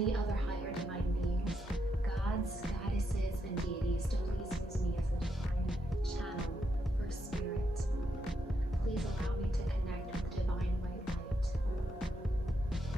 any other higher divine beings, gods, goddesses, and deities, to please use me as a divine channel for spirit. Please allow me to connect with divine white light.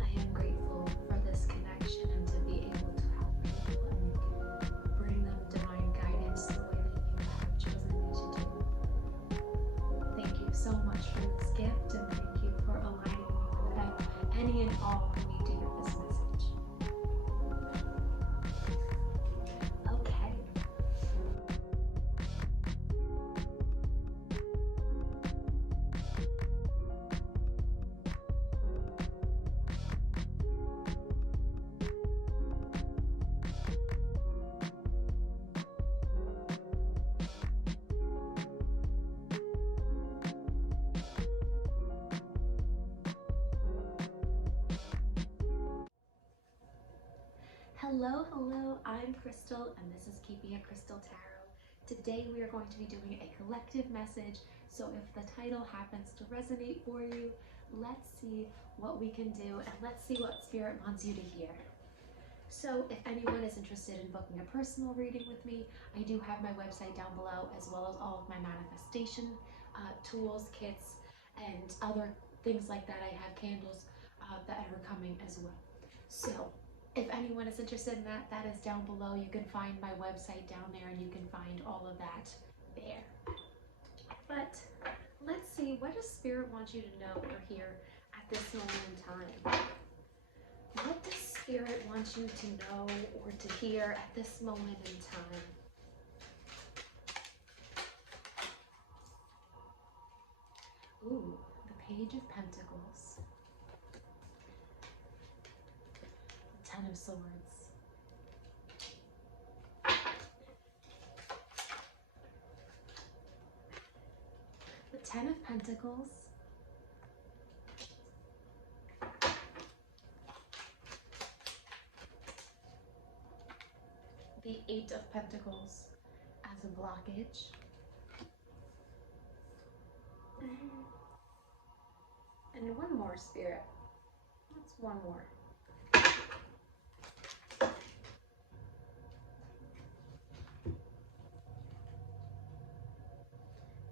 I am grateful for this connection and to be able to help people and bring them divine guidance the way that you have chosen me to do. Thank you so much for this gift, and thank you for aligning me with any and all who need to hear this message. Okay. Hello, I'm Krystal, and this is Keeping It Krystal Tarot. Today we are going to be doing a collective message, so if the title happens to resonate for you, let's see what we can do, and let's see what Spirit wants you to hear. So if anyone is interested in booking a personal reading with me, I do have my website down below, as well as all of my manifestation tools, kits, and other things like that. I have candles that are coming as well. So if anyone is interested in that, that is down below. You can find my website down there, and you can find all of that there. But let's see, what does Spirit want you to know or hear at this moment in time? What does Spirit want you to know or to hear at this moment in time? Ooh, the Page of Pentacles. The Ten of Swords. The Ten of Pentacles. The Eight of Pentacles as a blockage. And one more, Spirit. That's one more.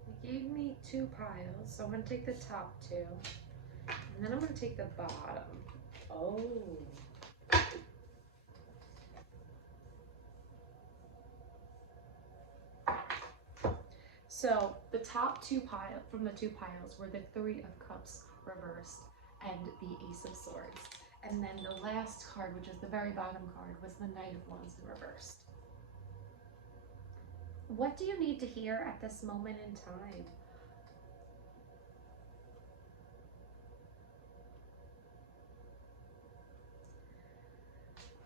It gave me two piles, so I'm going to take the top two, and then I'm going to take the bottom. Oh. So the top two piles, from the two piles, were the Three of Cups reversed and the Ace of Swords. And then the last card, which is the very bottom card, was the Knight of Wands reversed. What do you need to hear at this moment in time?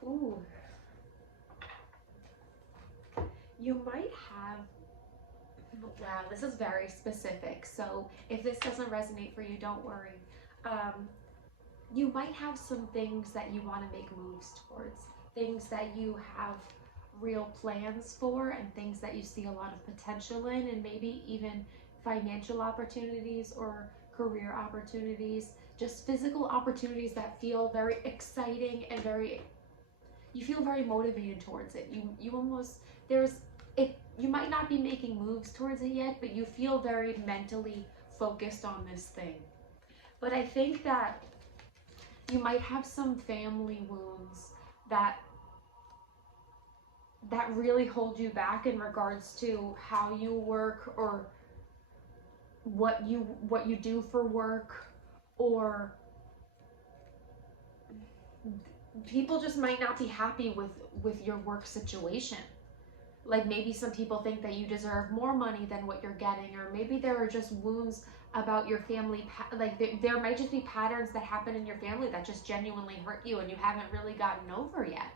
Ooh. You might have, wow, this is very specific. So if this doesn't resonate for you, don't worry. You might have some things that you want to make moves towards, things that you have real plans for, and things that you see a lot of potential in, and maybe even financial opportunities or career opportunities, just physical opportunities that feel very exciting and you feel very motivated towards it. You almost, you might not be making moves towards it yet, but you feel very mentally focused on this thing. But I think that you might have some family wounds that really hold you back in regards to how you work, or what you do for work, or people just might not be happy with your work situation. Like maybe some people think that you deserve more money than what you're getting, or maybe there are just wounds about your family, like there might just be patterns that happen in your family that just genuinely hurt you and you haven't really gotten over yet.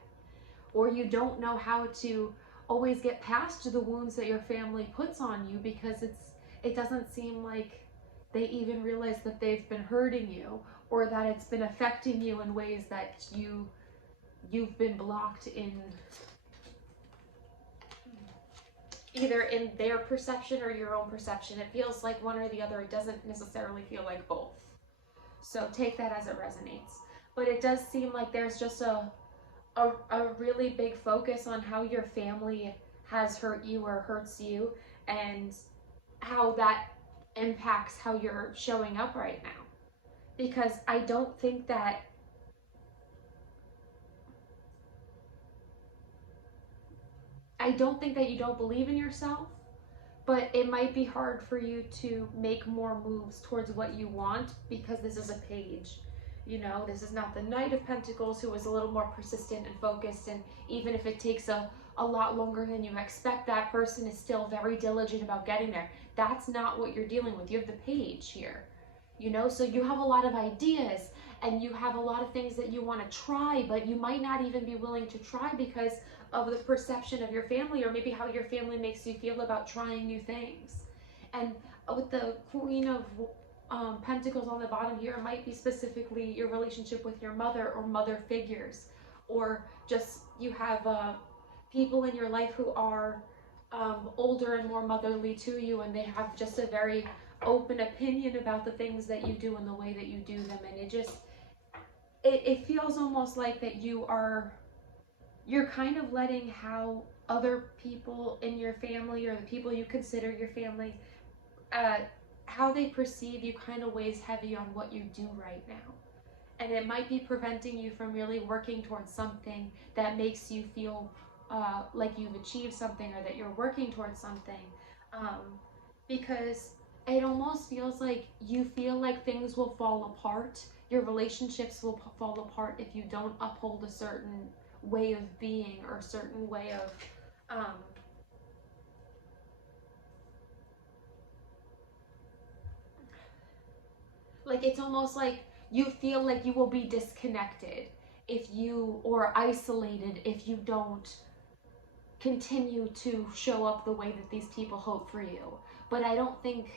Or you don't know how to always get past the wounds that your family puts on you, because it doesn't seem like they even realize that they've been hurting you, or that it's been affecting you in ways that you've been blocked in, either in their perception or your own perception. It feels like one or the other. It doesn't necessarily feel like both. So take that as it resonates. But it does seem like there's just a a really big focus on how your family has hurt you or hurts you, and how that impacts how you're showing up right now. Because I don't think that you don't believe in yourself, but it might be hard for you to make more moves towards what you want, because this is a page. You know, this is not the Knight of Pentacles, who is a little more persistent and focused, and even if it takes a lot longer than you expect, that person is still very diligent about getting there. That's not what you're dealing with. You have the page here, you know, so you have a lot of ideas and you have a lot of things that you want to try, but you might not even be willing to try because of the perception of your family, or maybe how your family makes you feel about trying new things. And with the Queen of Pentacles on the bottom here, it might be specifically your relationship with your mother or mother figures, or just you have people in your life who are older and more motherly to you, and they have just a very open opinion about the things that you do and the way that you do them, and it feels almost like that you're kind of letting how other people in your family, or the people you consider your family, how they perceive you kind of weighs heavy on what you do right now. And it might be preventing you from really working towards something that makes you feel like you've achieved something, or that you're working towards something. Because it almost feels like you feel like things will fall apart. Your relationships will fall apart if you don't uphold a certain way of being, or a certain way of like, it's almost like you feel like you will be disconnected if you, or isolated if you don't continue to show up the way that these people hope for you. But I don't think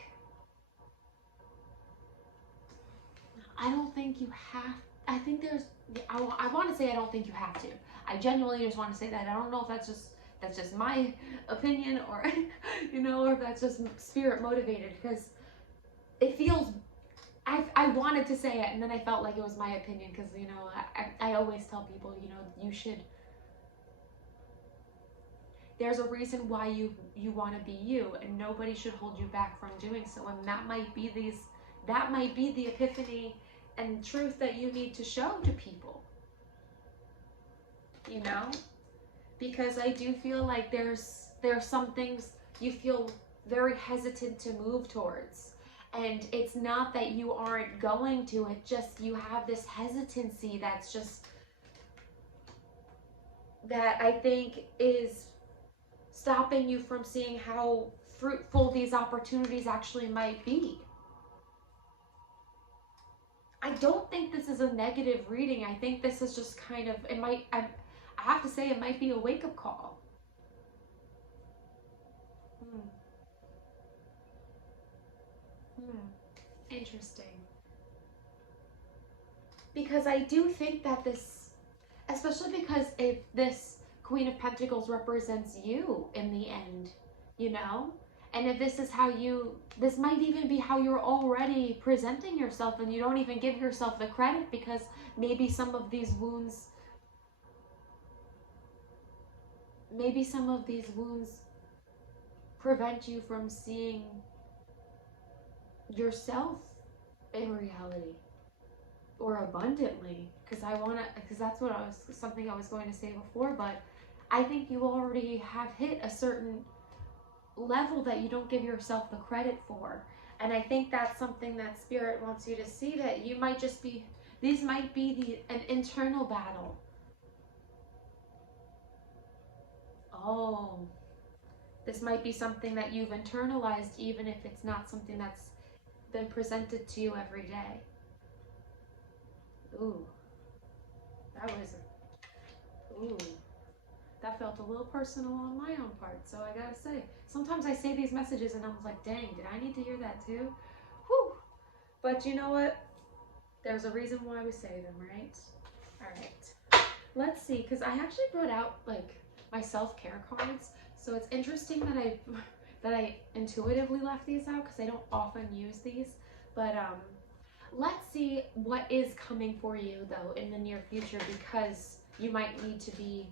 you have. I think there's, I want to say I don't think you have to. I genuinely just want to say that. I don't know if that's just my opinion, or you know, or if that's just spirit motivated, because it feels, I wanted to say it, and then I felt like it was my opinion, because, you know, I always tell people, you know, you should, there's a reason why you want to be you, and nobody should hold you back from doing so. And that might be the epiphany and truth that you need to show to people, you know, because I do feel like there's some things you feel very hesitant to move towards. And it's not that you aren't going to, it just, you have this hesitancy that's just, that I think is stopping you from seeing how fruitful these opportunities actually might be. I don't think this is a negative reading. I think this is just kind of, it might, I have to say, it might be a wake-up call. Interesting. Because I do think that this, especially because if this Queen of Pentacles represents you in the end, you know? And if this is how you, this might even be how you're already presenting yourself, and you don't even give yourself the credit, because maybe some of these wounds prevent you from seeing yourself in reality, or abundantly, because that's something I was going to say before, but I think you already have hit a certain level that you don't give yourself the credit for. And I think that's something that Spirit wants you to see, that you might just be, these might be an internal battle. Oh, this might be something that you've internalized, even if it's not something that's been presented to you every day. Ooh, that felt a little personal on my own part. So I gotta say, sometimes I say these messages and I was like, dang, did I need to hear that too? Whew. But you know what? There's a reason why we say them, right? All right. Let's see, because I actually brought out like my self-care cards. So it's interesting that I intuitively left these out, because I don't often use these. But let's see what is coming for you though in the near future, because you might need to be,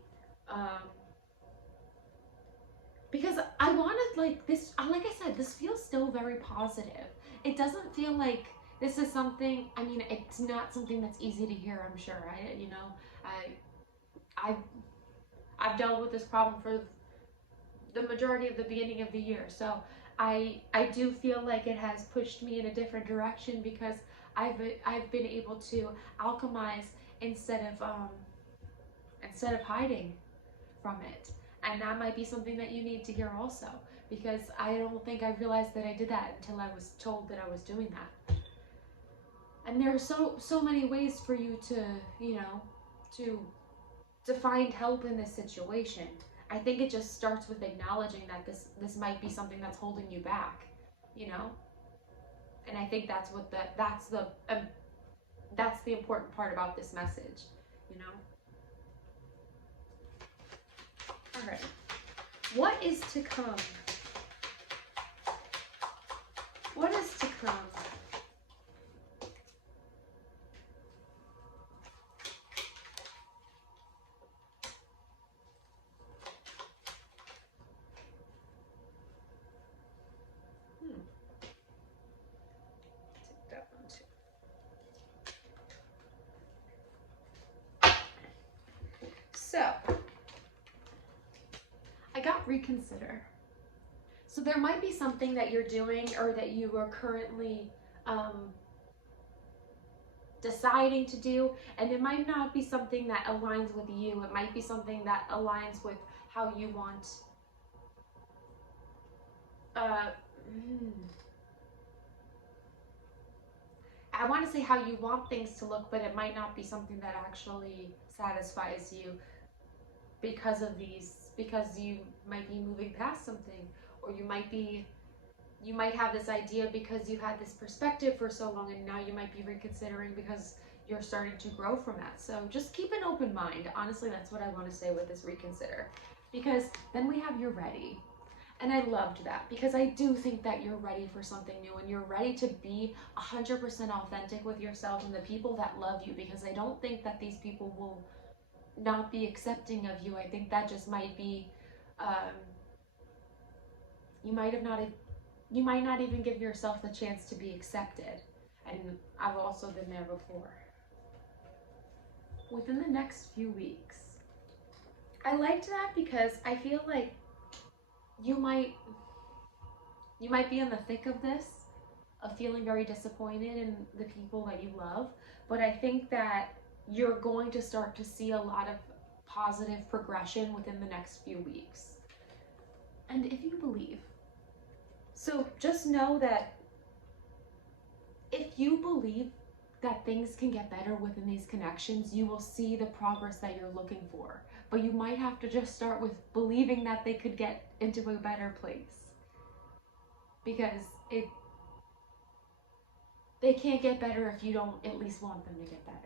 because I wanted like this, like I said, this feels still very positive. It doesn't feel like this is something, I mean, it's not something that's easy to hear, I'm sure. I've, I've dealt with this problem for the majority of the beginning of the year. So I do feel like it has pushed me in a different direction, because I've been able to alchemize instead of hiding from it. And that might be something that you need to hear also, because I don't think I realized that I did that until I was told that I was doing that. And there are so many ways for you to, to find help in this situation. I think it just starts with acknowledging that this might be something that's holding you back, And I think that's the important part about this message, All right. What is to come? What is to come? Take that one too. So, I got reconsider. So there might be something that you're doing or that you are currently deciding to do, and it might not be something that aligns with you. It might be something that aligns with how you want. I want to say how you want things to look, but it might not be something that actually satisfies you because you might be moving past something, or you might have this idea because you've had this perspective for so long, and now you might be reconsidering because you're starting to grow from that. So just keep an open mind. Honestly, that's what I want to say with this reconsider, because then we have you're ready. And I loved that, because I do think that you're ready for something new, and you're ready to be 100% authentic with yourself and the people that love you, because I don't think that these people will not be accepting of you. I think that just might be, you might not even give yourself the chance to be accepted. And I've also been there before. Within the next few weeks, I liked that because I feel like you might be in the thick of this, of feeling very disappointed in the people that you love, but I think that you're going to start to see a lot of positive progression within the next few weeks. And if you believe, so just know that if you believe that things can get better within these connections, you will see the progress that you're looking for. But you might have to just start with believing that they could get into a better place. Because they can't get better if you don't at least want them to get better.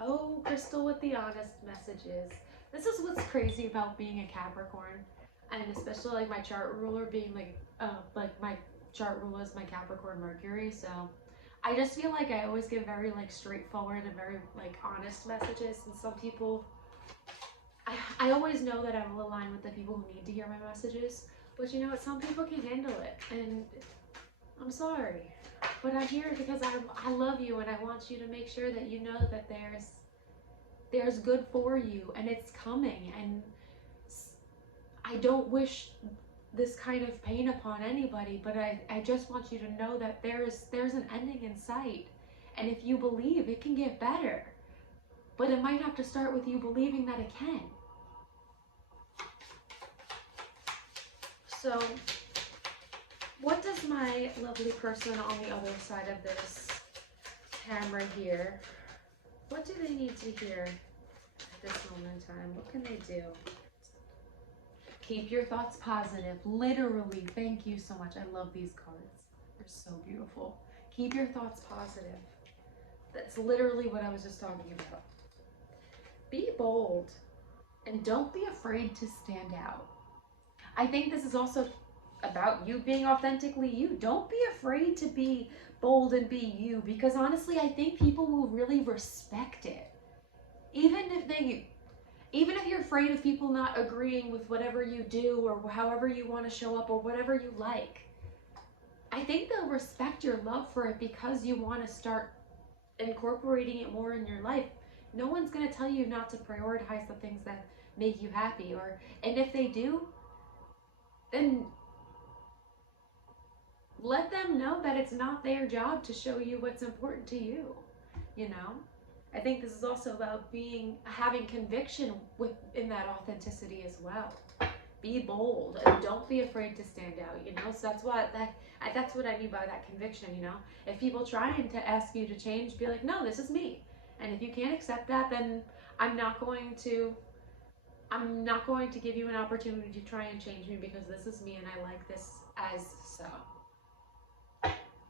Oh, Krystal with the honest messages. This is what's crazy about being a Capricorn, and especially like my chart ruler being like my chart ruler is my Capricorn Mercury. So I just feel like I always give very like straightforward and very like honest messages, and some people, I always know that I will align with the people who need to hear my messages, but some people can handle it, and I'm sorry, but I'm here because I love you, and I want you to make sure that you know that there's good for you, and it's coming, and I don't wish this kind of pain upon anybody, but I just want you to know that there's an ending in sight, and if you believe, it can get better, but it might have to start with you believing that it can. So what does my lovely person on the other side of this camera hear? What do they need to hear at this moment in time? What can they do? Keep your thoughts positive. Literally, thank you so much. I love these cards. They're so beautiful. Keep your thoughts positive. That's literally what I was just talking about. Be bold and don't be afraid to stand out. I think this is also about you being authentically you. Don't be afraid to be bold and be you, because honestly, I think people will really respect it. Even if you're afraid of people not agreeing with whatever you do or however you want to show up or whatever you like, I think they'll respect your love for it because you want to start incorporating it more in your life. No one's going to tell you not to prioritize the things that make you happy, and if they do, then let them know that it's not their job to show you what's important to you, you know? I think this is also about having conviction in that authenticity as well. Be bold and don't be afraid to stand out, you know? So that's what I mean by that conviction, you know? If people trying to ask you to change, be like, no, this is me. And if you can't accept that, then I'm not going to give you an opportunity to try and change me, because this is me and I like this as so.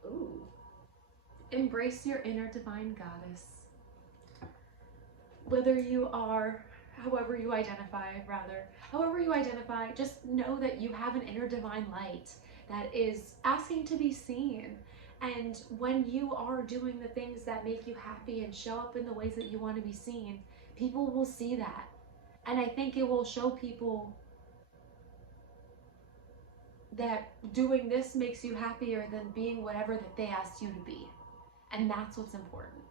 Ooh. Embrace your inner divine goddess. However you identify, just know that you have an inner divine light that is asking to be seen. And when you are doing the things that make you happy and show up in the ways that you want to be seen, people will see that. And I think it will show people that doing this makes you happier than being whatever that they asked you to be. And that's what's important.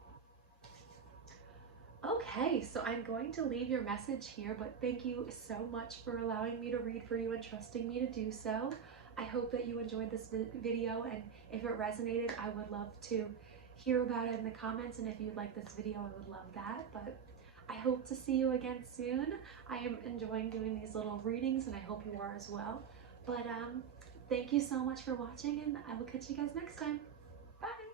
Okay, so I'm going to leave your message here, but thank you so much for allowing me to read for you and trusting me to do so. I hope that you enjoyed this video, and if it resonated, I would love to hear about it in the comments, and if you'd like this video, I would love that. But I hope to see you again soon. I am enjoying doing these little readings, and I hope you are as well. But thank you so much for watching, and I will catch you guys next time. Bye!